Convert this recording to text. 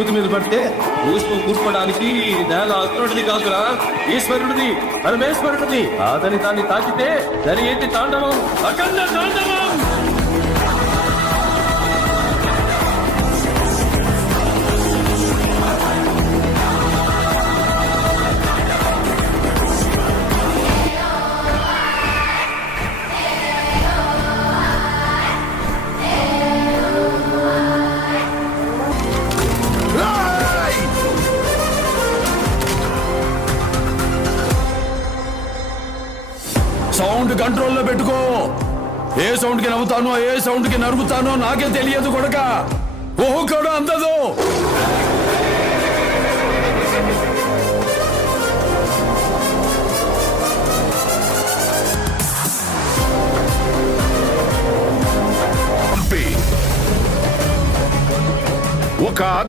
మూతి మీద పడితే మూసుకొని కూర్చోడానికి నేల అతనుడిది కాదురా, ఈశ్వరుడిది, పరమేశ్వరుడిది. అతని దాన్ని తాకితే జరిగేది తాండవం, అఖండ తాండవం. సౌండ్ కంట్రోల్లో పెట్టుకో. ఏ సౌండ్ కి నవ్వుతానో ఏ సౌండ్ కి నరుకుతానో నాకే తెలియదు కొడక. ఓహో కూడా అందదు.